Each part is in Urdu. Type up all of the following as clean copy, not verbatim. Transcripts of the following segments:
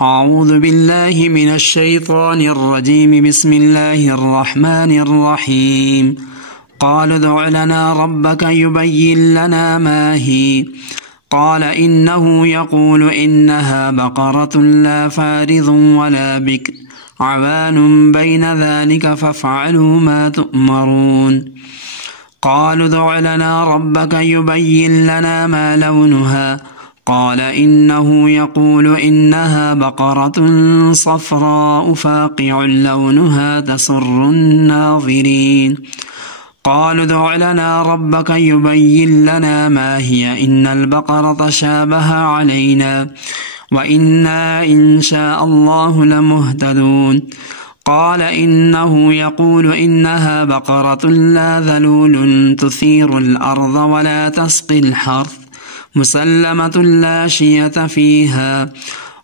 اعوذ باللہ من الشیطان الرجیم بسم اللہ الرحمن الرحیم قالوا ادع لنا ربك يبين لنا ما هي قال إنه يقول إنها بقرة لا فارض ولا بكر عوان بين ذلك فافعلوا ما تؤمرون قالوا ادع لنا ربك يبين لنا ما لونها قال إنه يقول إنها بقرة صفراء فاقع لونها تسر الناظرين قالوا ادع لنا ربك يبين لنا ما هي إن البقرة شابه علينا وإنا إن شاء الله لمهتدون قال إنه يقول إنها بقرة لا ذلول تثير الأرض ولا تسقي الحرث مسلمة لا شية فيها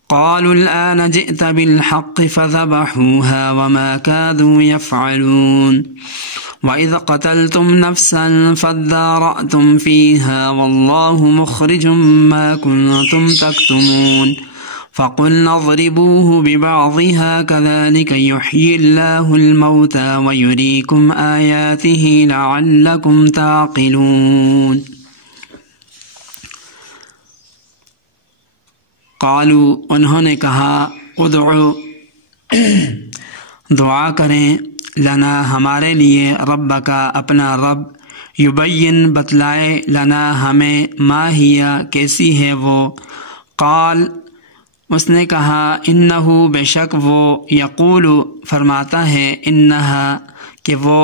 قالوا الآن جئت بالحق فذبحوها وما كادوا يفعلون وإذ قتلتم نفسا فادارأتم فيها والله مخرج ما كنتم تكتمون فقلنا اضربوه ببعضها كذلك يحيي الله الموتى ويريكم آياته لعلكم تعقلون قالوا انہوں نے کہا ادعو دعا کریں لنا ہمارے لیے رب کا اپنا رب یبین بتلائے لنا ہمیں ما ہیا کیسی ہے وہ قال اس نے کہا انہو بے شک وہ یقول فرماتا ہے انہا کہ وہ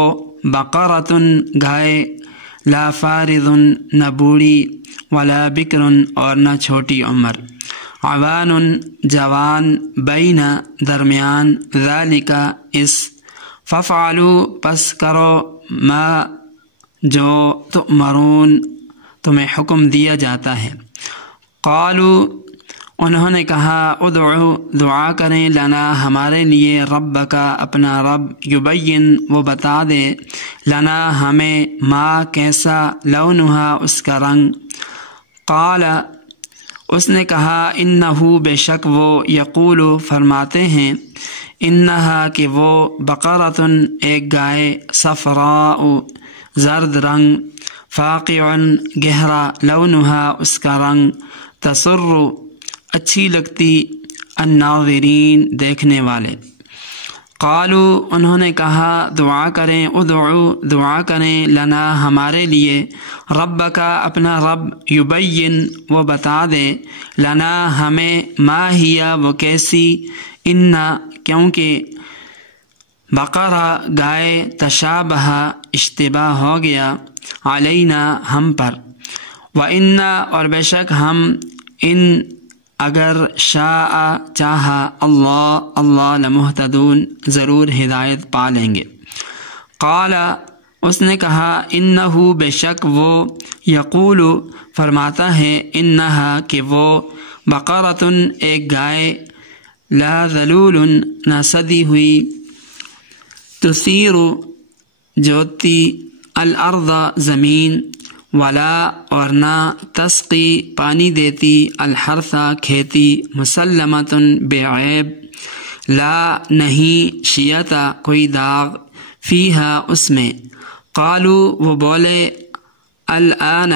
بقرۃ گائے لا فارض نہ بوڑھی ولا بکر اور نہ چھوٹی عمر عوان جوان بین درمیان ذالک اس ففعلوا پس کرو ما جو تؤمرون تمہیں حکم دیا جاتا ہے قالوا انہوں نے کہا ادعو دعا کریں لنا ہمارے لیے رب کا اپنا رب یبین وہ بتا دے لنا ہمیں ما کیسا لونہا اس کا رنگ قال اس نے کہا انہو بے شک وہ یقول فرماتے ہیں انہا کہ وہ بقرۃ ایک گائے صفراء زرد رنگ فاقع گہرا لونہا اس کا رنگ تسر اچھی لگتی الناظرین دیکھنے والے قالوا انہوں نے کہا دعا کریں ادعو دعا کریں لنا ہمارے لیے رب کا اپنا رب یبین وہ بتا دے لنا ہمیں ما ہیا وہ کیسی انا کیونکہ بقرہ گائے تشابہ اشتباہ ہو گیا علینا ہم پر وَإِنَّا اور بے شک ہم ان اگر شاء چاہا اللہ لمہتدون ضرور ہدایت پا لیں گے قال اس نے کہا انہو بے شک وہ یقول فرماتا ہے انہا کہ وہ بقرۃ ایک گائے لا ذلول نہ سدی ہوئی تثیر جوتی الارض زمین ولا اور نہ تسقی پانی دیتی الحرث کھیتی مسلمۃ بے عیب لا نہیں شیعتا کوئی داغ فیہا اس میں قالوا وہ بولے الآن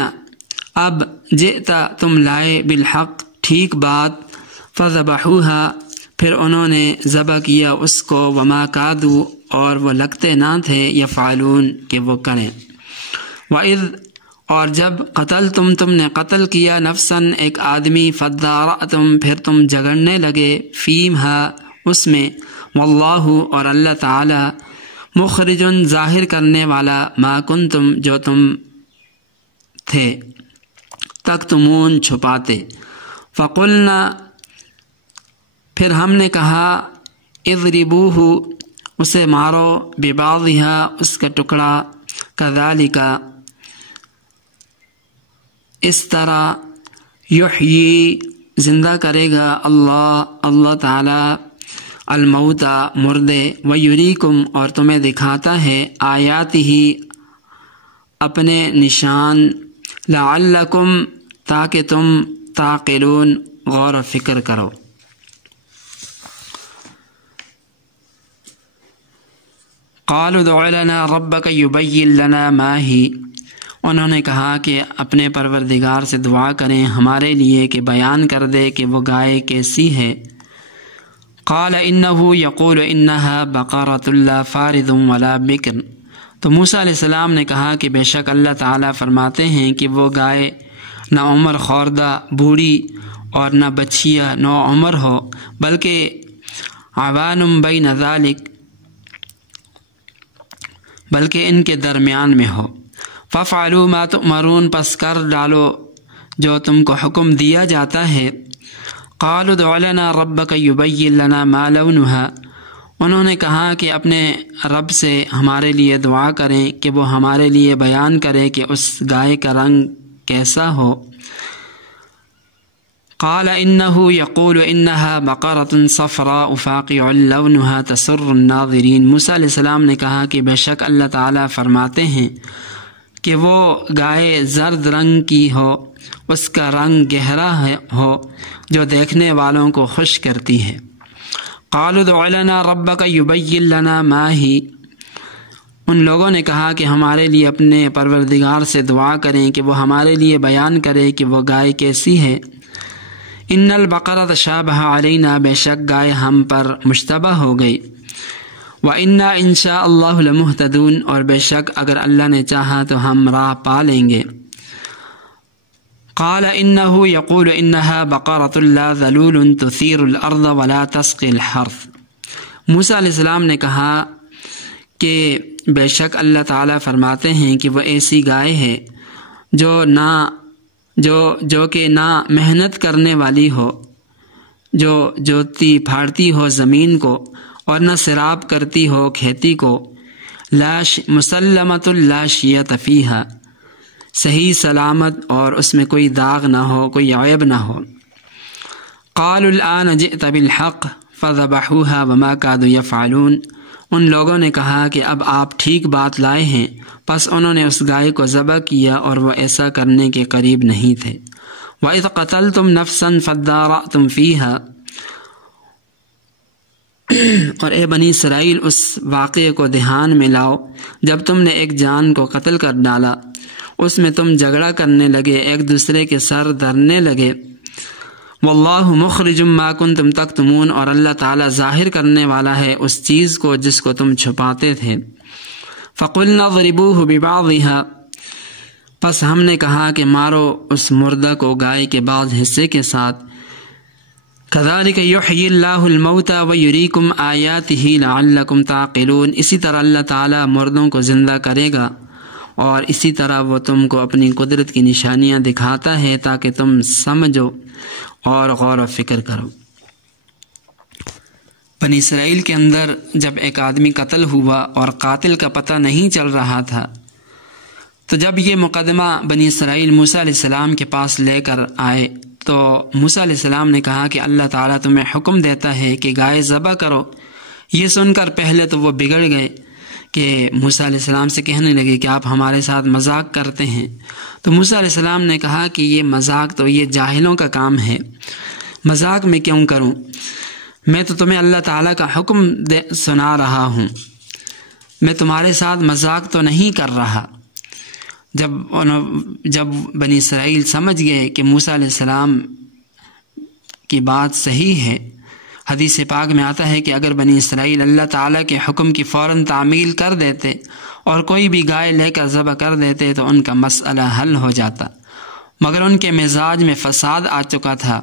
اب جئتا تم لائے بالحق ٹھیک بات فذبحوہا پھر انہوں نے ذبح کیا اس کو وما کادوا اور وہ لگتے نہ تھے یفعلون کہ وہ کریں وَإِذْ اور جب قتل تم نے قتل کیا نفساً ایک آدمی فادارأتم پھر تم جگڑنے لگے فیہا اس میں واللہ اور اللہ تعالی مخرج ظاہر کرنے والا ما کنتم جو تم تھے تکتمون چھپاتے فقلنا پھر ہم نے کہا اضربوہ اسے مارو ببعضہا اس کا ٹکڑا کذالک اس طرح یحیی زندہ کرے گا اللہ تعالی الموتى مردے ویریکم اور تمہیں دکھاتا ہے آیاتہ اپنے نشان لعلکم تاکہ تم تعقلون غور و فکر کرو. قالوا ادع لنا ربک یبین لنا ما ہی، انہوں نے کہا کہ اپنے پروردگار سے دعا کریں ہمارے لیے کہ بیان کر دے کہ وہ گائے کیسی ہے۔ قال انہ یقول انہا بقرۃ لا فارض ولا بکر، تو موسیٰ علیہ السلام نے کہا کہ بے شک اللہ تعالیٰ فرماتے ہیں کہ وہ گائے نہ عمر خوردہ بوڑھی اور نہ بچیا نو عمر ہو، بلکہ عوان بین ذالک، بلکہ ان کے درمیان میں ہو۔ فَفْعَلُوا مَا تُؤْمَرُونَ، پس کر ڈالو جو تم کو حکم دیا جاتا ہے۔ قَالُوا ادْعُ لَنَا رَبَّكَ يُبَيِّن لَنَا مَا لَوْنُهَا، انہوں نے کہا کہ اپنے رب سے ہمارے لیے دعا کریں کہ وہ ہمارے لیے بیان کرے کہ اس گائے کا رنگ کیسا ہو۔ قال انه يقول انها بقرة صفراء فاقع لونها تسر الناظرین، موسیٰ علیہ السلام نے کہا کہ بے شک اللہ تعالیٰ فرماتے ہیں کہ وہ گائے زرد رنگ کی ہو، اس کا رنگ گہرا ہو جو دیکھنے والوں کو خوش کرتی ہے۔ قالوا ادع لنا ربك يبين لنا ما ہی، ان لوگوں نے کہا کہ ہمارے لیے اپنے پروردگار سے دعا کریں کہ وہ ہمارے لیے بیان کرے کہ وہ گائے کیسی ہے۔ ان البقرۃ شابہ علینا، بے شک گائے ہم پر مشتبہ ہو گئی۔ وَإِنَّا إِن شَاءَ اللَّهُ لَمُهْتَدُونَ، اور بے شک اگر اللہ نے چاہا تو ہم راہ پا لیں گے۔ قال إِنَّهُ يَقُولُ إِنَّهَا بَقَرَةٌ لَا ذَلُولٌ تُثِيرُ الْأَرْضَ وَلَا تَسْقِي الْحَرْثَ، موسیٰ علیہ السلام نے کہا کہ بے شک اللہ تعالیٰ فرماتے ہیں کہ وہ ایسی گائے ہے جو کہ نہ محنت کرنے والی ہو، جو جوتی پھاڑتی ہو زمین کو، اور نہ سیراب کرتی ہو کھیتی کو۔ مسلمۃ لا شیۃ فیہا، صحیح سلامت اور اس میں کوئی داغ نہ ہو، کوئی عیب نہ ہو۔ قالوا الآن جئت بالحق فذبحوها وما كادوا يفعلون، ان لوگوں نے کہا کہ اب آپ ٹھیک بات لائے ہیں، پس انہوں نے اس گائے کو ذبح کیا اور وہ ایسا کرنے کے قریب نہیں تھے۔ وَإِذْ قَتَلْتُمْ نَفْسًا فَادَّارَأْتُمْ فِيهَا، اور اے بنی اسرائیل اس واقعے کو دھیان میں لاؤ جب تم نے ایک جان کو قتل کر ڈالا، اس میں تم جھگڑا کرنے لگے، ایک دوسرے کے سر دھرنے لگے۔ واللہ مخرج ما کنتم تکتمون، اور اللہ تعالیٰ ظاہر کرنے والا ہے اس چیز کو جس کو تم چھپاتے تھے۔ فقلنا اضربوہ ببعضها، پس ہم نے کہا کہ مارو اس مردہ کو گائے کے بعض حصے کے ساتھ۔ کذالک یحیی اللہ الموتى ویریکم آیاتہ لعلکم تعقلون، اسی طرح اللہ تعالیٰ مردوں کو زندہ کرے گا اور اسی طرح وہ تم کو اپنی قدرت کی نشانیاں دکھاتا ہے تاکہ تم سمجھو اور غور و فکر کرو۔ بنی اسرائیل کے اندر جب ایک آدمی قتل ہوا اور قاتل کا پتہ نہیں چل رہا تھا، تو جب یہ مقدمہ بنی اسرائیل موسیٰ علیہ السلام کے پاس لے کر آئے تو موسیٰ علیہ السلام نے کہا کہ اللہ تعالیٰ تمہیں حکم دیتا ہے کہ گائے ذبح کرو۔ یہ سن کر پہلے تو وہ بگڑ گئے کہ موسیٰ علیہ السلام سے کہنے لگے کہ آپ ہمارے ساتھ مذاق کرتے ہیں۔ تو موسیٰ علیہ السلام نے کہا کہ یہ مذاق تو یہ جاہلوں کا کام ہے، مذاق میں کیوں کروں، میں تو تمہیں اللہ تعالیٰ کا حکم سنا رہا ہوں، میں تمہارے ساتھ مذاق تو نہیں کر رہا۔ جب بنی اسرائیل سمجھ گئے کہ موسیٰ علیہ السلام کی بات صحیح ہے، حدیث پاک میں آتا ہے کہ اگر بنی اسرائیل اللہ تعالیٰ کے حکم کی فوراً تعمیل کر دیتے اور کوئی بھی گائے لے کر ذبح کر دیتے تو ان کا مسئلہ حل ہو جاتا، مگر ان کے مزاج میں فساد آ چکا تھا،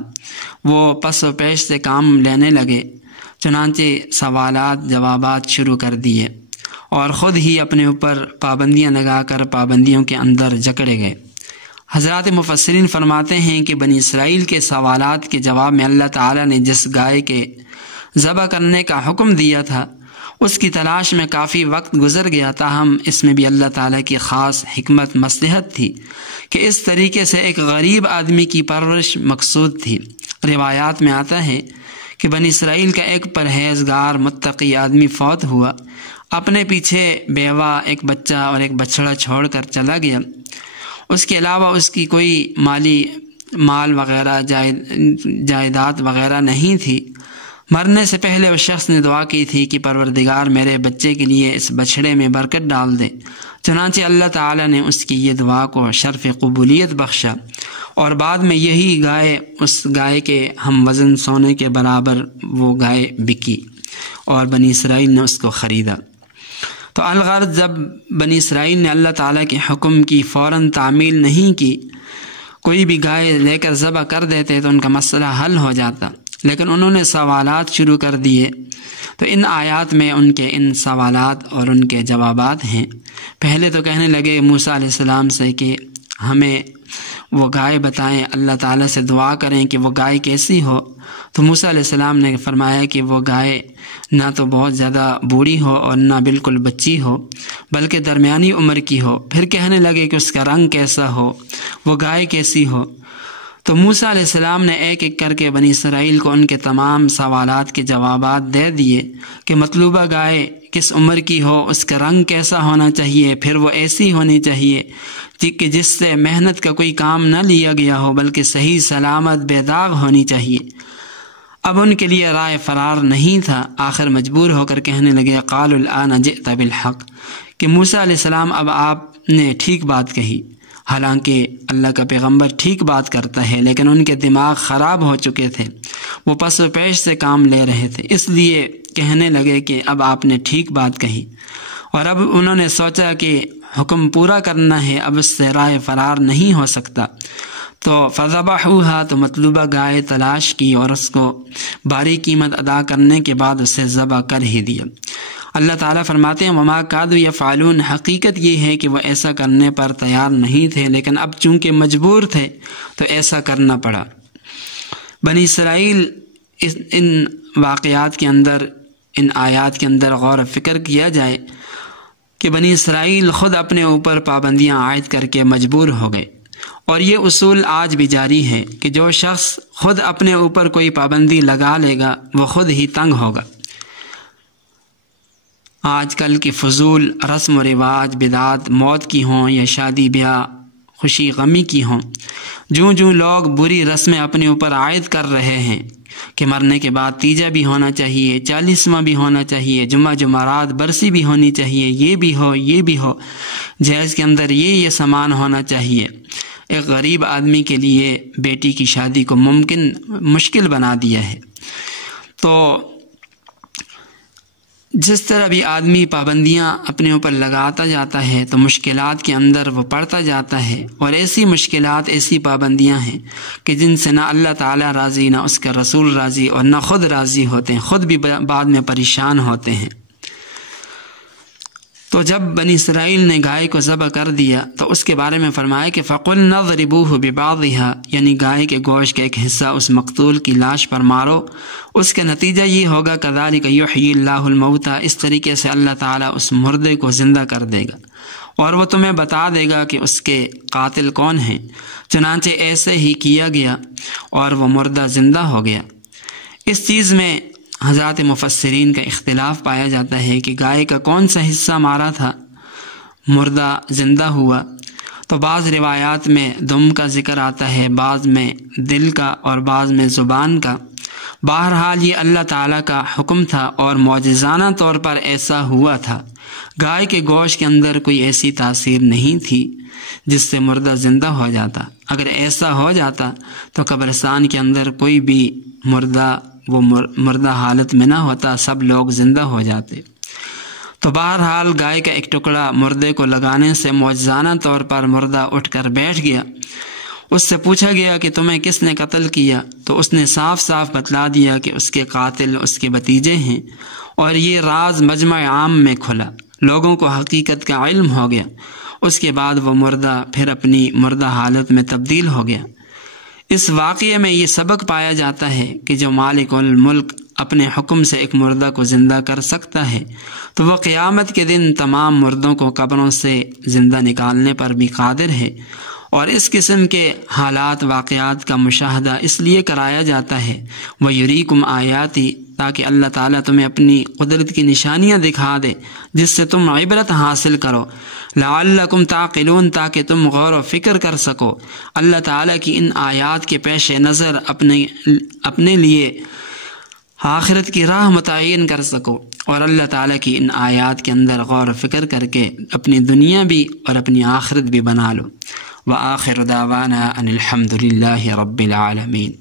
وہ پس و پیش سے کام لینے لگے، چنانچہ سوالات جوابات شروع کر دیے اور خود ہی اپنے اوپر پابندیاں لگا کر پابندیوں کے اندر جکڑے گئے۔ حضرات مفسرین فرماتے ہیں کہ بنی اسرائیل کے سوالات کے جواب میں اللہ تعالیٰ نے جس گائے کے ذبح کرنے کا حکم دیا تھا اس کی تلاش میں کافی وقت گزر گیا، تاہم اس میں بھی اللہ تعالیٰ کی خاص حکمت مصلحت تھی کہ اس طریقے سے ایک غریب آدمی کی پرورش مقصود تھی۔ روایات میں آتا ہے کہ بنی اسرائیل کا ایک پرہیزگار متقی آدمی فوت ہوا، اپنے پیچھے بیوہ، ایک بچہ اور ایک بچڑا چھوڑ کر چلا گیا۔ اس کے علاوہ اس کی کوئی مال وغیرہ جائیداد وغیرہ نہیں تھی۔ مرنے سے پہلے اس شخص نے دعا کی تھی کہ پروردگار میرے بچے کے لیے اس بچھڑے میں برکت ڈال دے، چنانچہ اللہ تعالیٰ نے اس کی یہ دعا کو شرف قبولیت بخشا، اور بعد میں یہی گائے اس گائے کے ہم وزن سونے کے برابر وہ گائے بکی اور بنی اسرائیل نے اس کو خریدا۔ تو الغرض جب بنی اسرائیل نے اللہ تعالیٰ کے حکم کی فوراً تعمیل نہیں کی، کوئی بھی گائے لے کر ذبح کر دیتے تو ان کا مسئلہ حل ہو جاتا، لیکن انہوں نے سوالات شروع کر دیے۔ تو ان آیات میں ان کے ان سوالات اور ان کے جوابات ہیں۔ پہلے تو کہنے لگے موسیٰ علیہ السلام سے کہ ہمیں وہ گائے بتائیں، اللہ تعالیٰ سے دعا کریں کہ وہ گائے کیسی ہو۔ تو موسیٰ علیہ السلام نے فرمایا کہ وہ گائے نہ تو بہت زیادہ بوڑھی ہو اور نہ بالکل بچی ہو، بلکہ درمیانی عمر کی ہو۔ پھر کہنے لگے کہ اس کا رنگ کیسا ہو، وہ گائے کیسی ہو۔ تو موسیٰ علیہ السلام نے ایک ایک کر کے بنی اسرائیل کو ان کے تمام سوالات کے جوابات دے دیے کہ مطلوبہ گائے کس عمر کی ہو، اس کا رنگ کیسا ہونا چاہیے، پھر وہ ایسی ہونی چاہیے کہ جس سے محنت کا کوئی کام نہ لیا گیا ہو بلکہ صحیح سلامت بے داغ ہونی چاہیے۔ اب ان کے لیے رائے فرار نہیں تھا، آخر مجبور ہو کر کہنے لگے قالوا الآن جئت بالحق، کہ موسیٰ علیہ السلام اب آپ نے ٹھیک بات کہی۔ حالانکہ اللہ کا پیغمبر ٹھیک بات کرتا ہے، لیکن ان کے دماغ خراب ہو چکے تھے، وہ پس و پیش سے کام لے رہے تھے، اس لیے کہنے لگے کہ اب آپ نے ٹھیک بات کہی۔ اور اب انہوں نے سوچا کہ حکم پورا کرنا ہے، اب اس سے رائے فرار نہیں ہو سکتا۔ تو فذبحوها، تو مطلوبہ گائے تلاش کی اور اس کو باری قیمت ادا کرنے کے بعد اسے ذبح کر ہی دیا۔ اللہ تعالیٰ فرماتے ہیں وما کادوا یفعلون، حقیقت یہ ہے کہ وہ ایسا کرنے پر تیار نہیں تھے، لیکن اب چونکہ مجبور تھے تو ایسا کرنا پڑا۔ بنی اسرائیل ان واقعات کے اندر، ان آیات کے اندر غور و فکر کیا جائے کہ بنی اسرائیل خود اپنے اوپر پابندیاں عائد کر کے مجبور ہو گئے، اور یہ اصول آج بھی جاری ہے کہ جو شخص خود اپنے اوپر کوئی پابندی لگا لے گا وہ خود ہی تنگ ہوگا۔ آج کل کی فضول رسم و رواج، بدعات موت کی ہوں یا شادی بیاہ خوشی غمی کی ہوں، جوں لوگ بری رسمیں اپنے اوپر عائد کر رہے ہیں کہ مرنے کے بعد تیجا بھی ہونا چاہیے، 40واں بھی ہونا چاہیے، جمعرات برسی بھی ہونی چاہیے، یہ بھی ہو، جہیز کے اندر یہ سامان ہونا چاہیے۔ ایک غریب آدمی کے لیے بیٹی کی شادی کو مشکل بنا دیا ہے۔ تو جس طرح بھی آدمی پابندیاں اپنے اوپر لگاتا جاتا ہے تو مشکلات کے اندر وہ پڑتا جاتا ہے، اور ایسی مشکلات، ایسی پابندیاں ہیں کہ جن سے نہ اللہ تعالیٰ راضی، نہ اس کا رسول راضی، اور نہ خود راضی ہوتے ہیں، خود بھی بعد میں پریشان ہوتے ہیں۔ تو جب بنی اسرائیل نے گائے کو ذبح کر دیا تو اس کے بارے میں فرمایا کہ فَقُلْنَا اضْرِبُوهُ بِبَعْضِهَا، یعنی گائے کے گوشت کا ایک حصہ اس مقتول کی لاش پر مارو، اس کا نتیجہ یہ ہوگا كَذَلِكَ يُحْيِي اللَّهُ الْمَوْتَى، اس طریقے سے اللہ تعالیٰ اس مردے کو زندہ کر دے گا اور وہ تمہیں بتا دے گا کہ اس کے قاتل کون ہیں۔ چنانچہ ایسے ہی کیا گیا اور وہ مردہ زندہ ہو گیا۔ اس چیز میں حضرات مفسرین کا اختلاف پایا جاتا ہے کہ گائے کا کون سا حصہ مارا تھا مردہ زندہ ہوا۔ تو بعض روایات میں دم کا ذکر آتا ہے، بعض میں دل کا اور بعض میں زبان کا۔ بہرحال یہ اللہ تعالیٰ کا حکم تھا اور معجزانہ طور پر ایسا ہوا تھا۔ گائے کے گوشت کے اندر کوئی ایسی تاثیر نہیں تھی جس سے مردہ زندہ ہو جاتا۔ اگر ایسا ہو جاتا تو قبرستان کے اندر کوئی بھی مردہ حالت میں نہ ہوتا، سب لوگ زندہ ہو جاتے۔ تو بہرحال گائے کا ایک ٹکڑا مردے کو لگانے سے معجزانہ طور پر مردہ اٹھ کر بیٹھ گیا۔ اس سے پوچھا گیا کہ تمہیں کس نے قتل کیا؟ تو اس نے صاف صاف بتلا دیا کہ اس کے قاتل اس کے بھتیجے ہیں، اور یہ راز مجمع عام میں کھلا، لوگوں کو حقیقت کا علم ہو گیا۔ اس کے بعد وہ مردہ پھر اپنی مردہ حالت میں تبدیل ہو گیا۔ اس واقعے میں یہ سبق پایا جاتا ہے کہ جو مالک الملک اپنے حکم سے ایک مردہ کو زندہ کر سکتا ہے تو وہ قیامت کے دن تمام مردوں کو قبروں سے زندہ نکالنے پر بھی قادر ہے۔ اور اس قسم کے حالات، واقعات کا مشاہدہ اس لیے کرایا جاتا ہے وَيُرِيكُمْ آیاتی، تاکہ اللہ تعالیٰ تمہیں اپنی قدرت کی نشانیاں دکھا دے جس سے تم عبرت حاصل کرو، لعلکم تعقلون، تاکہ تم غور و فکر کر سکو۔ اللہ تعالیٰ کی ان آیات کے پیش نظر اپنے لیے آخرت کی راہ متعین کر سکو، اور اللہ تعالیٰ کی ان آیات کے اندر غور و فکر کر کے اپنی دنیا بھی اور اپنی آخرت بھی بنا لو۔ وآخر دعوانا ان الحمد للہ رب العالمین۔